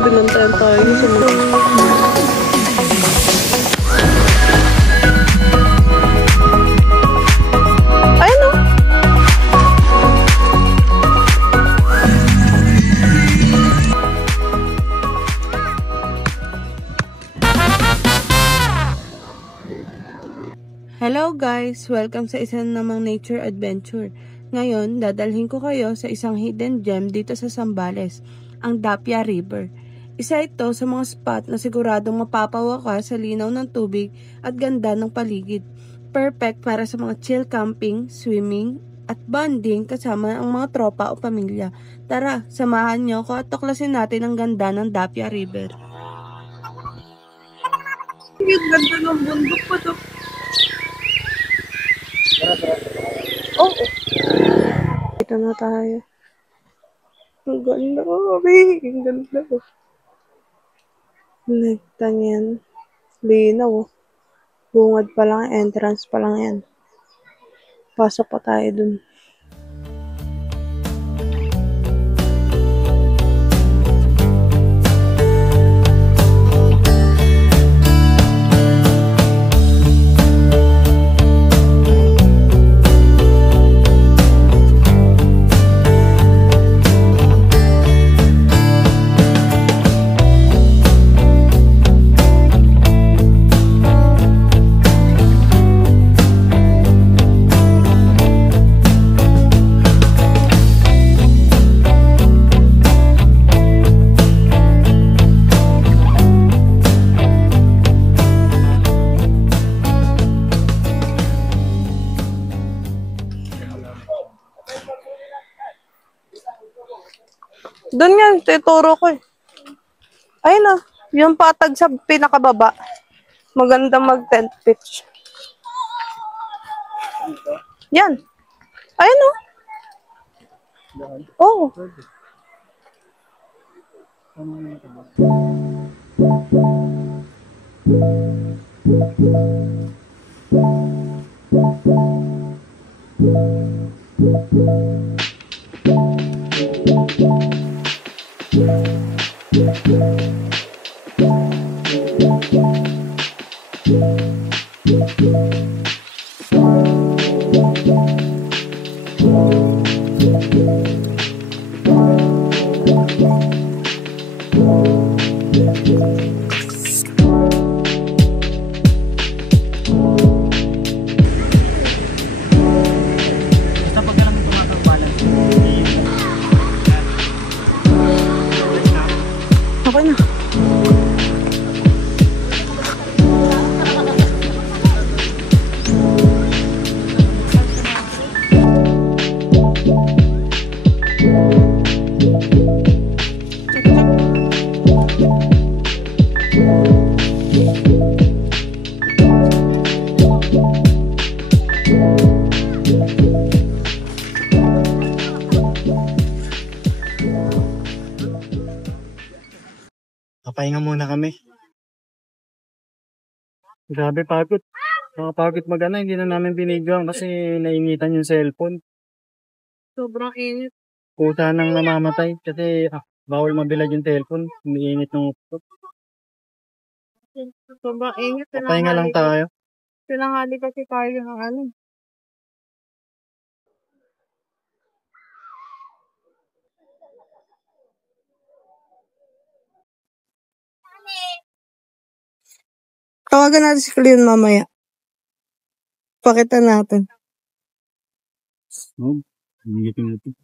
Binantayan tayo sa mga... Ayun o! Hello guys! Welcome sa isang namang nature adventure. Ngayon, dadalhin ko kayo sa isang hidden gem dito sa Zambales, ang Dapia River. Isa ito sa mga spot na siguradong mapapawa ka sa linaw ng tubig at ganda ng paligid. Perfect para sa mga chill camping, swimming, at bonding kasama ang mga tropa o pamilya. Tara, samahan niyo ako at tuklasin natin ang ganda ng Dapia River. Ang ganda ng bundok pa to. Oh, dito na tayo. Ang ganda, ang ganda. Nagtan yan. Linaw. Bungad pa lang, entrance pa lang yan. Pasok pa tayo dun. Doon nga, tuturo ko eh. Ayun na, yung patag sa pinakababa. Maganda mag-tent pitch. Yan. Ayun o. Oo. Okay na. Papahinga muna kami. Grabe pagod. Nakapagod mag-ana, hindi na namin binigyan kasi nainitan yung cellphone. Sobrang init. Kuta nang namamatay kasi bawal mabilad yung cellphone. Umiinit ng upo. Sobrang init. Papahinga lang tayo. Pinanghali kasi tayo ng ano. Tawagan natin si Cleon mamaya. Pakita natin. Oh, hinigitin natin.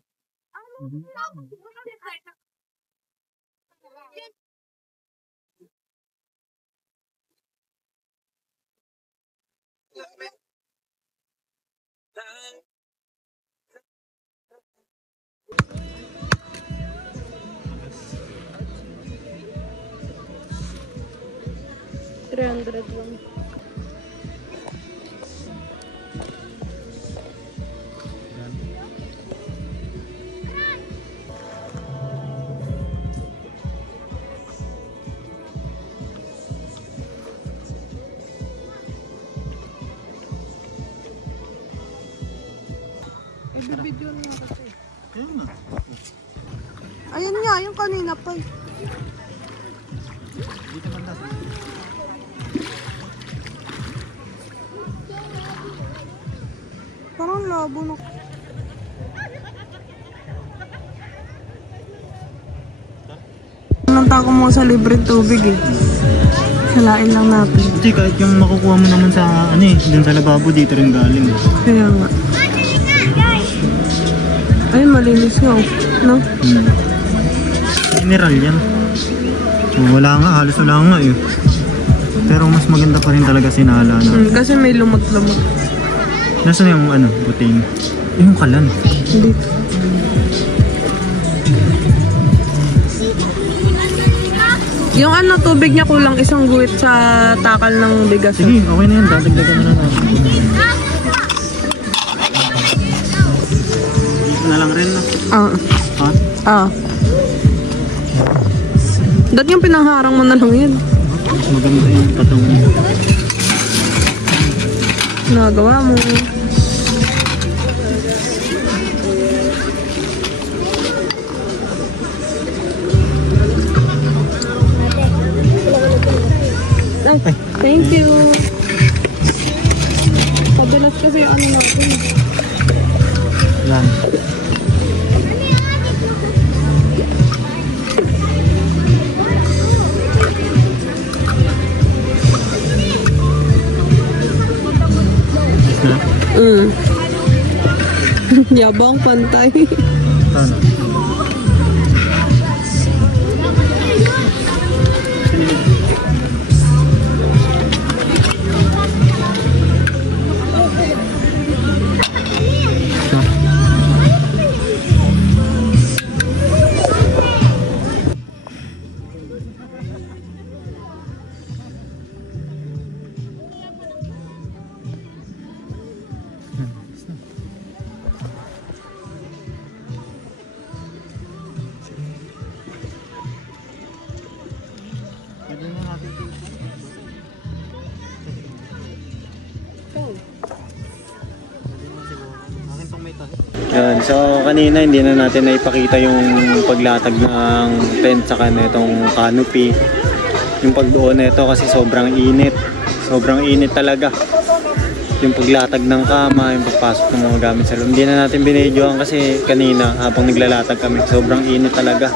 $300 lang. Nagbibideo na kasi. Ayun nga, yung kanina pa. Dito banda. Parang labo na. Nanta ko mo sa libre tubig eh. Salain lang natin. Hindi, kahit yung makukuha mo naman sa ano eh, dun sa lababo dito rin galing. Kaya nga. Ay, malinis nga. No? Mineral yan. Wala nga, halos wala nga eh. Pero mas maganda pa rin talaga sinala na. Kasi may lumot-lumot. Nasaan yung ano, buting? Yung kalan. Dito. Yung ano, tubig niya kulang isang guwit sa takal ng bigas. Sige, okay na yan. Dadagdagan na lang natin. Dito na lang rin, no? Ha? Dati yung pinangharang mo na lang yan. Maganda yung patong mo. Nagawa mo. Ay, thank you. Padalas kasi ano natin. Yan. Yabang pantay. Sana. Yan, so kanina hindi na natin naipakita yung paglatag ng tent saka na itong canopy. Yung pagbuo na ito kasi sobrang init. Sobrang init talaga. Yung paglatag ng kama, yung pagpasok ng mga gamit sa loob. Hindi na natin binidyoan kasi kanina habang naglalatag kami, sobrang init talaga.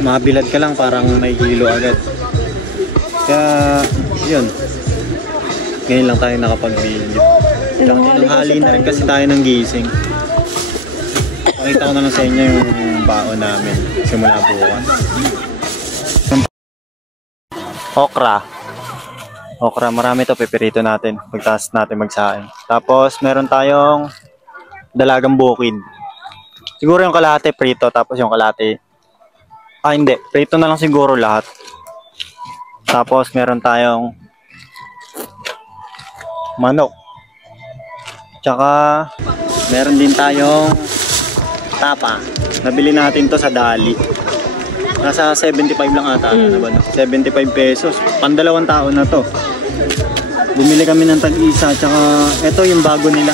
Mabilad ka lang parang may hilo agad. Kaya yun. Ngayon lang tayo nakapag-video. Tinanghali na rin kasi tayo ng gising. Pakita ko na lang sa inyo yung baon namin simula bukas. Okra, marami to, pipirito natin pagtas natin magsaing. Tapos meron tayong dalagang bukid. Siguro yung kalahati prito, tapos yung kalahati hindi, prito na lang siguro lahat. Tapos meron tayong manok. Tsaka meron din tayong tapa. Nabili natin to sa Dali. Nasa 75 lang ata. Ano ba, no? 75 pesos. Pandalawang tao na to. Bumili kami ng tag-isa. Tsaka ito yung bago nila.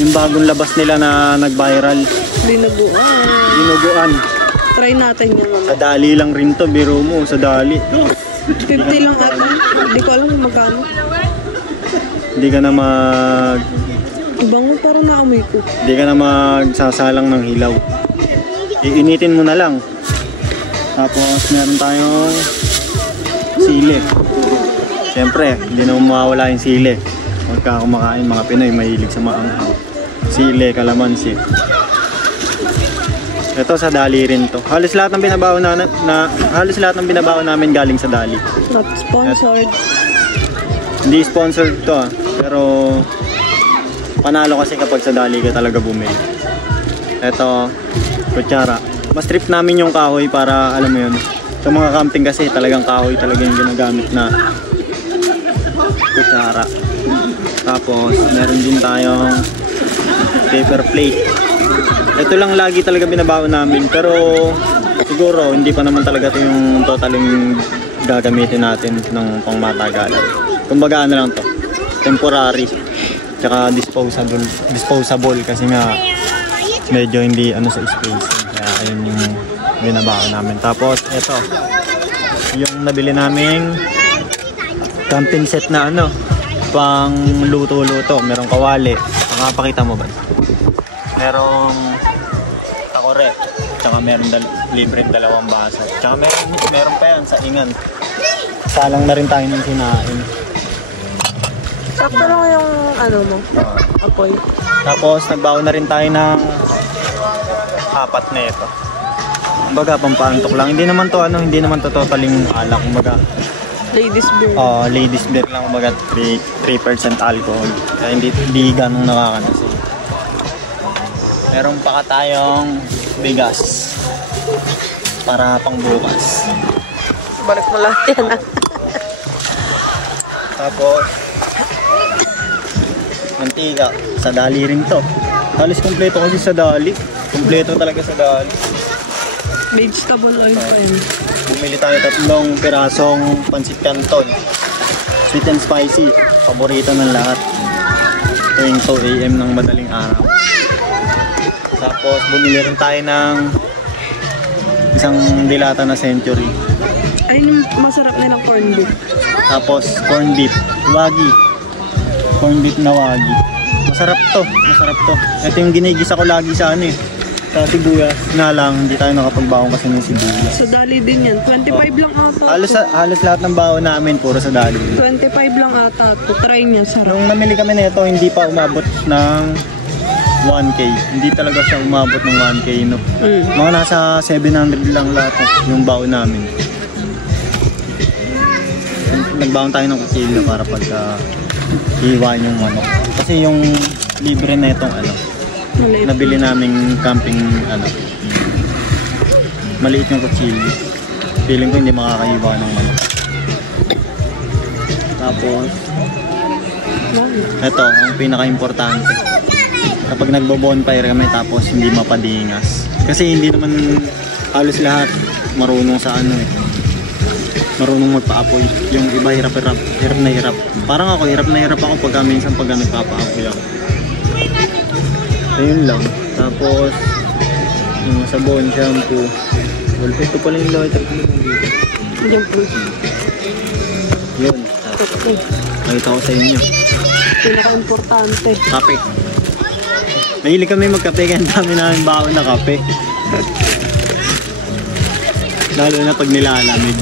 Yung bagong labas nila na nag-viral. Dinuguan. Try natin yan naman. Sa Dali lang rin to. Biro mo sa Dali. 50 lang ata. Hindi ko alam kung magkano. Hindi ka na Bango, parang naamoy ko. Hindi ka na magsasalang ng hilaw. Iinitin mo na lang. Tapos meron tayong sili. Siyempre, hindi na mawawala yung sili. Pagka kumakain mga Pinoy, mahilig sa maanghang. Sili, kalamansi. Ito sa Dali rin to. Halos lahat ng binabaon namin galing sa Dali. Not sponsored. Hindi sponsored to pero panalo kasi kapag sa Dali ka talaga bumili. Ito, kutsara. Mas trip namin yung kahoy para alam mo yun. Sa mga camping kasi talagang kahoy talaga yung ginagamit na kutsara. Tapos meron din tayong paper plate. Ito lang lagi talaga binabaon namin pero siguro hindi pa naman talaga ito yung totaling gagamitin natin ng pangmatagalan. Kumbaga ano lang to, temporary. Tsaka disposable kasi nga medyo hindi ano sa space. Kaya ayun yung binabaon namin. Tapos ito, yung nabili naming camping set na ano, pang luto-luto. Merong kawali. Pakapakita mo ba? Merong takore. Tsaka meron libreng dalawang baso. Tsaka meron pa yan sa ingan. Salang na rin tayo ng sinain. Sakto lang yung ano mo, apoy. Tapos nagbaon na rin tayo ng 4 na ito. Kumbaga pampaantok lang. Hindi naman to totaling alak. Kumbaga Ladies beer. Ladies beer lang. Kumbaga 3% alcohol. Kaya hindi ganong nakakanas. Meron pa tayong bigas para pang bukas. Balik mo lahat yan ah. Tapos mantika, sa dali rin to. Halos kompleto kasi sa dali. Kompleto talaga sa dali. Vegetable oil pa yun. Bumili tayo 3 pirasong pansit canton. Sweet and spicy. Paborito ng lahat. Tuwing 2 AM ng madaling araw. Tapos bumili rin tayo ng isang dilata na Century. Ayun yung masarap nilang corn beef. Tapos corn beef, wagi. Corn beef na wagi. Masarap to. Ito yung ginigisa ko lagi sa ano eh. Sa sibuyas. Nga lang, hindi tayo nakapagbaon kasi ng sibuyas. Sa dali din yan. 25 lang ata. Halos lahat ng baon namin puro sa dali. 25 lang ata. Try niya, sarap. Nung namili kami nito, hindi pa umabot ng 1K. Hindi talaga siya umabot ng 1K, no? Mga nasa 700 lang lahat yung baon namin. Nagbaon tayo ng kutsilyo para pagka iwan yung manok. Kasi yung libre na itong ano, nabili naming camping ano, maliit yung kutsilyo. Feeling ko hindi makakaiwa ng manok. Tapos ito ang pinaka-importante. Kapag nagbo-bonfire kami tapos hindi mapadingas. Kasi hindi naman halos lahat marunong sa ano eh. Marunong magpa-apoy. Yung iba hirap na hirap. Parang ako, hirap na hirap ako pagka minsan pagka nagpapa-apoy ako. Ayun lang. Tapos yung sabon, shampoo. Well, ito pala yung lighter ko dito. Yun. Makita ko sa inyo. Pinaka-importante. Kape. Mahilig kami magkape kaya ang dami namin baon na kape. Lalo na pag nilalamig.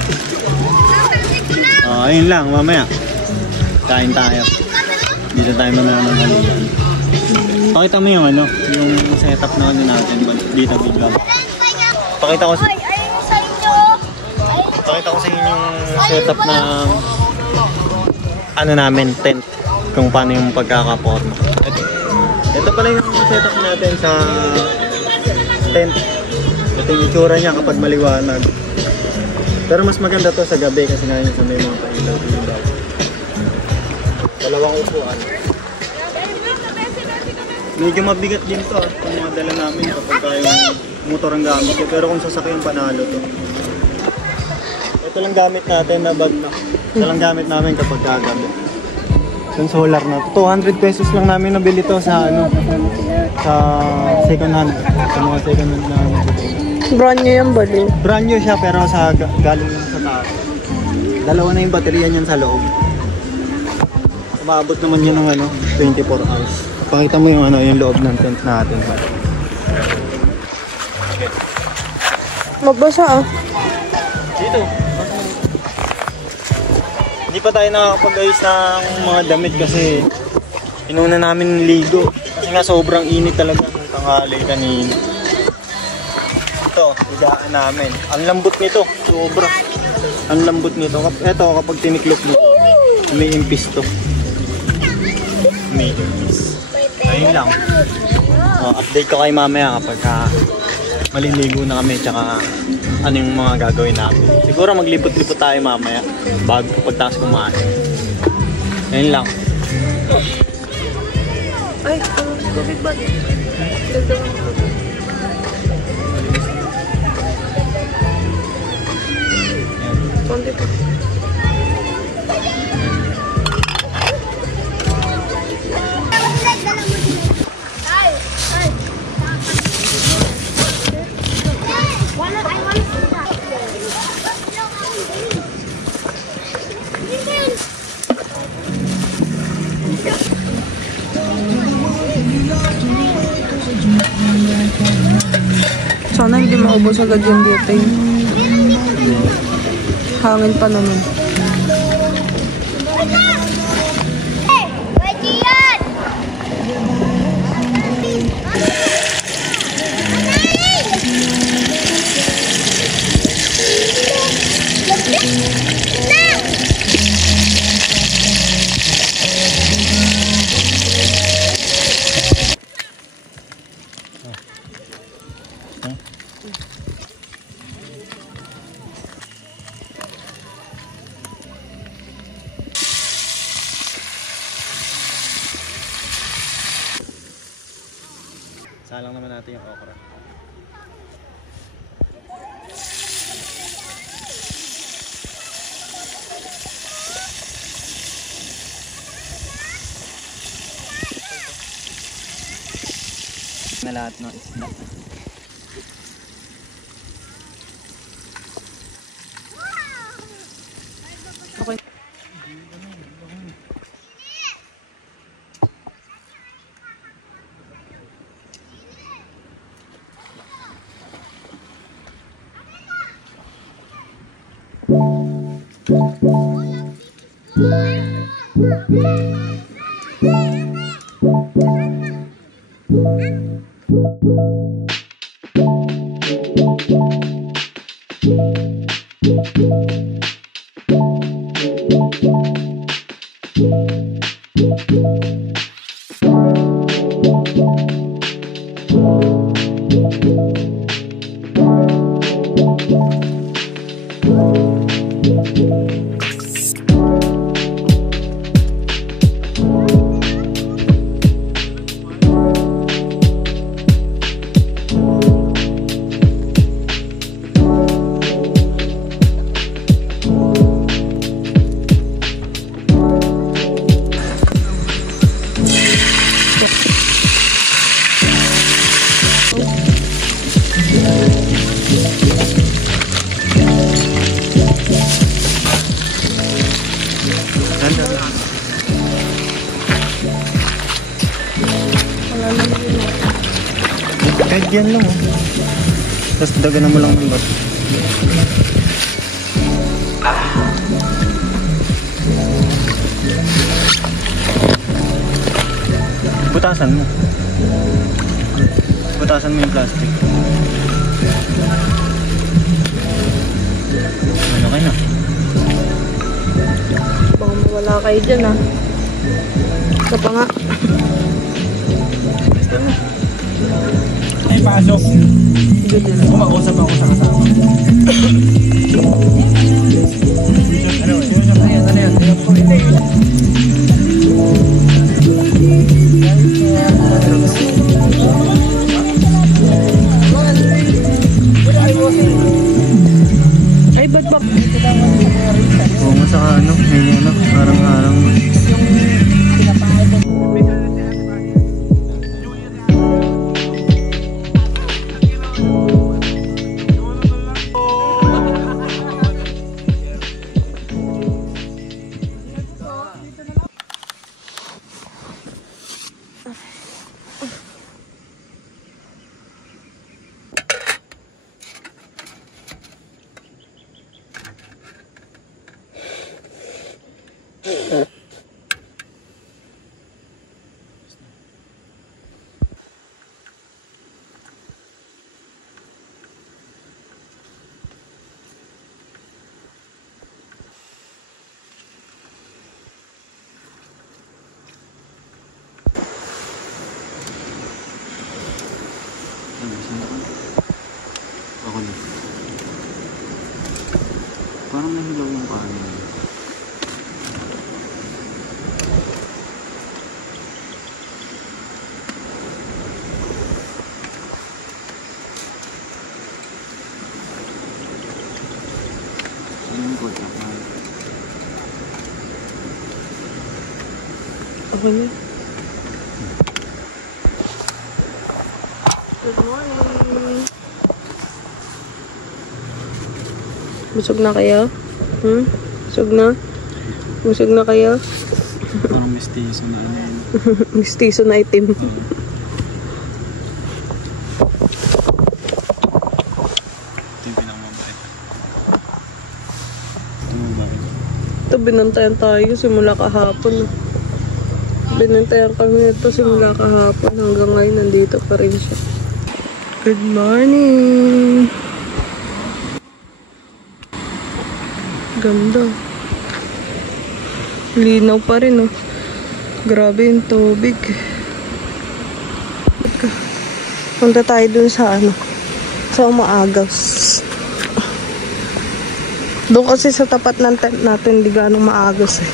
Ayun lang, mamaya kain tayo. Dito tayo mamaya. Pakita mo yung ano, yung setup na ano natin dito vlog. Pakita ko sa inyo yung setup na ano namin, tent. Kung paano yung pagkakaporma. Ito pala yung setup natin sa tent. Ito yung itsura niya kapag maliwanag. Pero mas maganda to sa gabi kasi nga yun sa may mga pailaw-ilaw. Dalawang upuan. Medyo mabigat din to kung mga dala namin kapag kayong motor ang gamit. Pero kung sasakyan panalo to. Ito lang gamit natin na bag na. Ito lang gamit namin kapag kagabi. Yung solar na to. 200 pesos lang namin nabili to sa ano, sa second hand. Sa mga second hand na Brand new yung bali. brand new siya pero sa galing lang sa taas. Dalawa na yung baterya niyan sa loob. Umabot naman yun ng ano, 24 hours. Pakita mo yung ano, yung loob ng tent natin. Okay. Mabasa ah. Dito. Hindi pa tayo nakakapag-ayos ng mga damit kasi inuna namin ligo. Kasi nga sobrang init talaga ng tanghali kanina. Ito, higaan namin. Ang lambot nito, sobra. Ang lambot nito. Ito, kapag tiniklop mo, may impis to. May impis. Ayun lang. Update ko kay mamaya kapag maliligo na kami tsaka ano yung mga gagawin namin. Siguro maglipot-lipot tayo mamaya bago pagtaas kumain. Ayun lang. Ay, tubig ba? Konti pa. Sana hindi maubos agad yung butane. Hangin pa naman. Salang naman natin yung okra. Na lahat ng isda. Okay. Kahit yan lang oh. Tapos daganan mo lang ng bato. Butasan mo. Butasan mo yung plastic. Ano kayo na? Baka mawala kayo dyan ah. Isa pa nga. Basta mo. Ay, pasok. Kumakusap ako sa kasama. Ano yan? Ay, ba't ba? Oo nga saka ano, may ano, harang-harang. Ako na. Parang may hilaw yung kanin. Ano yung kotak na? Ako na. Good morning. Busog na kayo? Busog na? Busog na kayo? Parang mistiso na ano yun. Mistiso na itim. binantayan tayo simula kahapon. Binantayan kami nito simula kahapon. Hanggang ngayon, nandito pa rin siya. Good morning! Ganda. Linaw pa rin, oh. Grabe yung tubig. Punta tayo dun sa sa Umaagaws. Doon kasi sa tapat ng tent natin, di ganong maagos eh.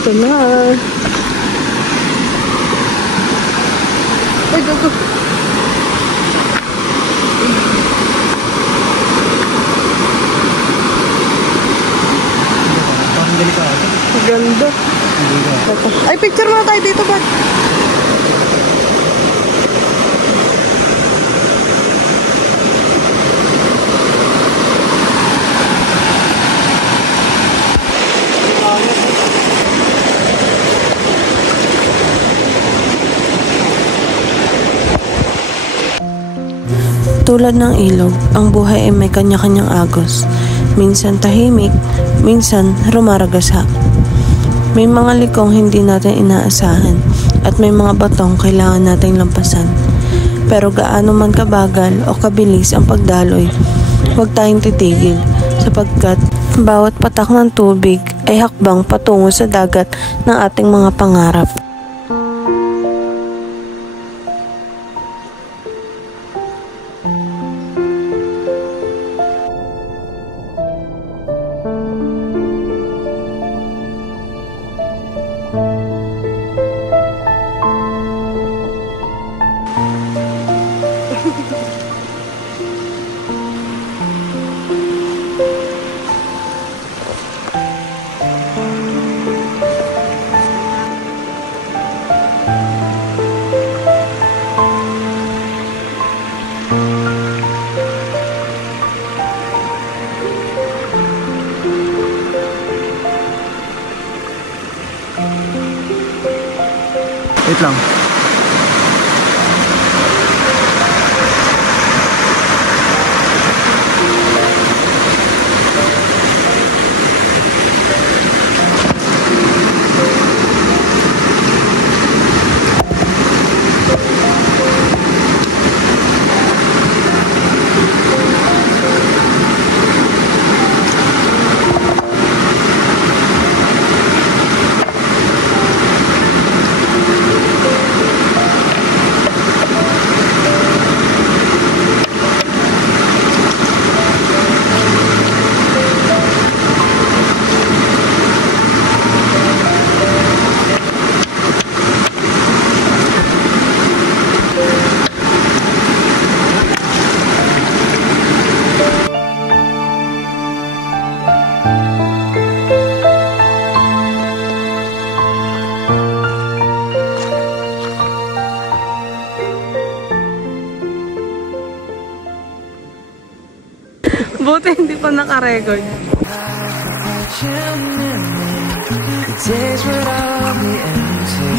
Ito na. Ay, gago. Ganda. Ay, picture muna tayo dito, bud. Tulad ng ilog, ang buhay ay may kanya-kanyang agos. Minsan tahimik, minsan rumaragasa. May mga likong hindi natin inaasahan at may mga batong kailangan nating lampasan. Pero gaano man kabagal o kabilis ang pagdaloy, huwag tayong titigil sapagkat bawat patak ng tubig ay hakbang patungo sa dagat ng ating mga pangarap. Wait lang. Buti hindi pa naka-record. The days would all be empty.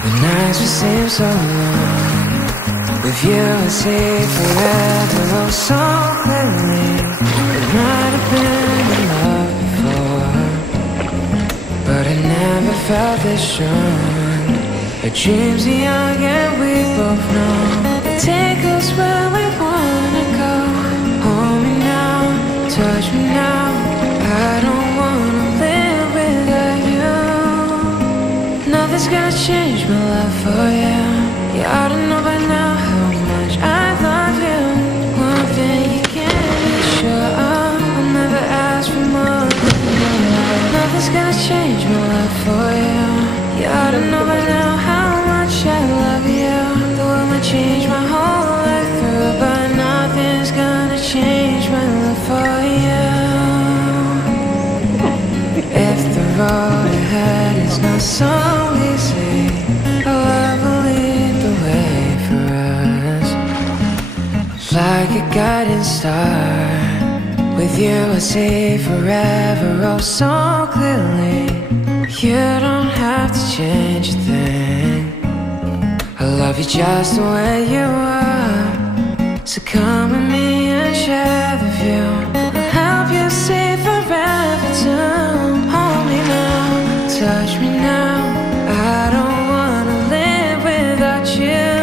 The nights would seem so long. With you I see forever, oh so clearly. It might have been in love before, but I never felt this strong. Our dreams are young and we both know they take us where we wanna go. Hold me now, touch me now. I don't wanna live without you. Nothing's gonna change my life for you. You ought to know by now how much I love you. One thing you can't be sure of, I'll never ask for more than your love. Nothing's gonna change my life for you. You ought to know by now how much I love you. The world might change my whole life through, but nothing's gonna change my love for you. If the road ahead is not so easy, love will lead the way for us. Like a guiding star, with you I see forever, oh so clearly. You don't have to change a thing. I love you just the way you are. So come with me and share the view. I'll help you see forever too. Hold me now, touch me now. I don't wanna live without you.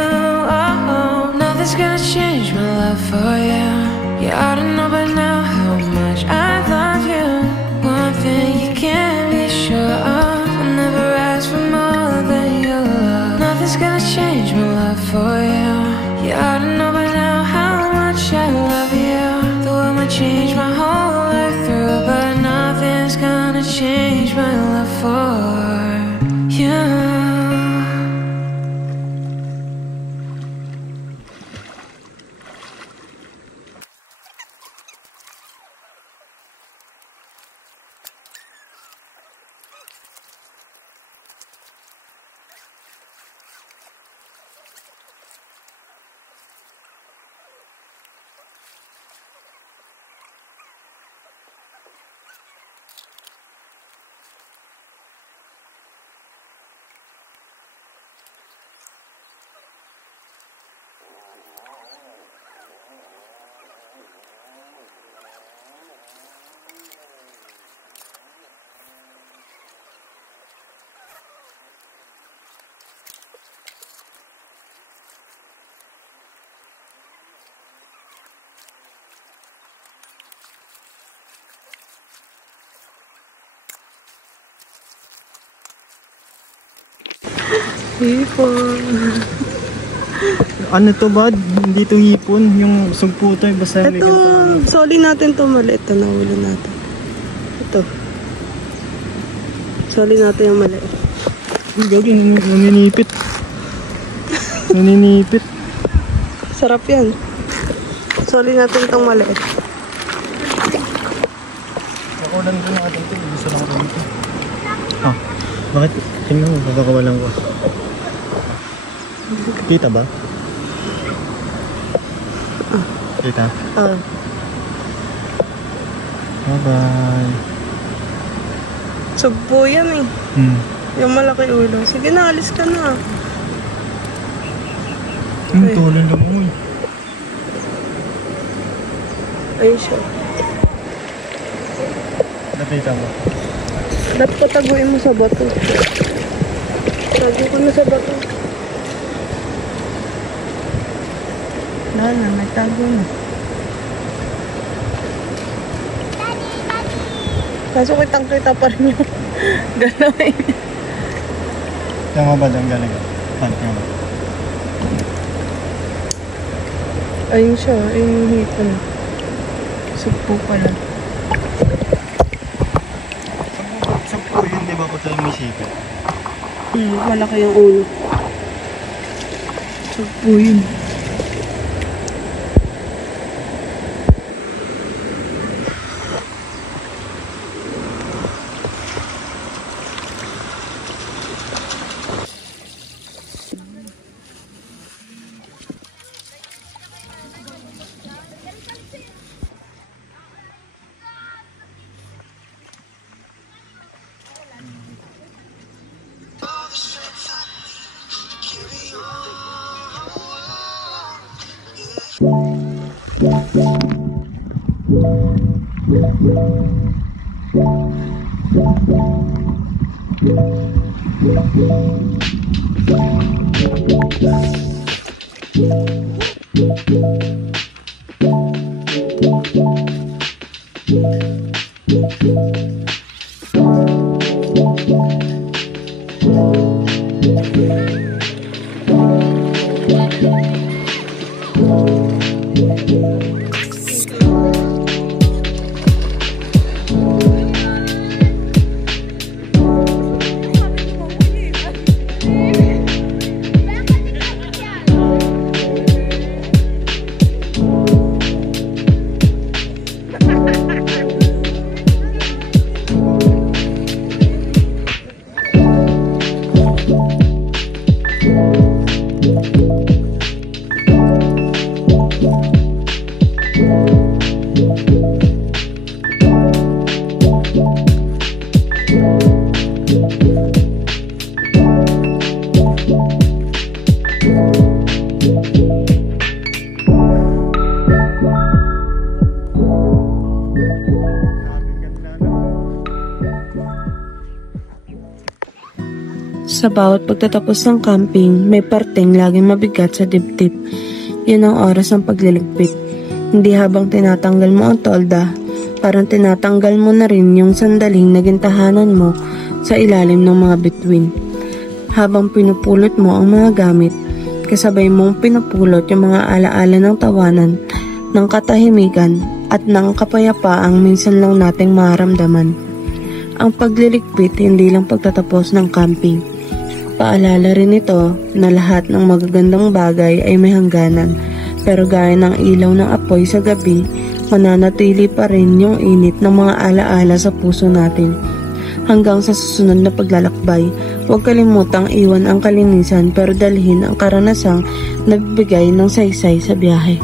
Oh, nothing's gonna change my love for you. You ought to know by now how much I love you. One thing you can't be sure of, I'll never ask for more than your love. Nothing's gonna change my love for you. You ought to know by now how much I love you. The world might change my whole life through, but nothing's gonna change my love for you. Hipon. Ano to bad? Hindi to hipon. Yung sugpo to. Basta may Ito, ganito. soli natin to maliit. Ito, nahuli natin. Ito. Soli natin yung maliit. Gagi, naninipit. Naninipit. Sarap yan. Soli natin itong maliit. Nakulan ko na natin ito. Gusto lang ko ito. Ah, bakit? Tingnan mo, kakakawalan ko. Kita ba? Kita? Bye-bye. Sugpo yan eh. Yung malaki ulo. Sige na, alis ka na. Tuloy lang mo eh. Ayun siya. Nakita mo? Dapat pataguin mo sa bato. Tago ko na sa bato. Na, may tago na. Kaso kitang-kita pa rin yung galawin. Tama ba dyan galing? Tama. Ayun siya, ayun yung hipon. Sugpo pala. Sugpo yun, di ba po tayo may sipit? Malaki yung ulo. Sugpo yun. Sa bawat pagtatapos ng camping, may parteng laging mabigat sa dibdib. Yun ang oras ng pagliligpit. Hindi habang tinatanggal mo ang tolda, parang tinatanggal mo na rin yung sandaling naging tahanan mo sa ilalim ng mga bituin. Habang pinupulot mo ang mga gamit, kasabay mong pinupulot yung mga alaala ng tawanan, ng katahimikan at ng kapayapaang minsan lang nating maramdaman. Ang pagliligpit hindi lang pagtatapos ng camping. Paalala rin ito na lahat ng magagandang bagay ay may hangganan, pero gaya ng ilaw ng apoy sa gabi, mananatili pa rin yung init ng mga alaala sa puso natin. Hanggang sa susunod na paglalakbay, huwag kalimutang iwan ang kalinisan pero dalhin ang karanasang nagbigay ng saysay sa biyahe.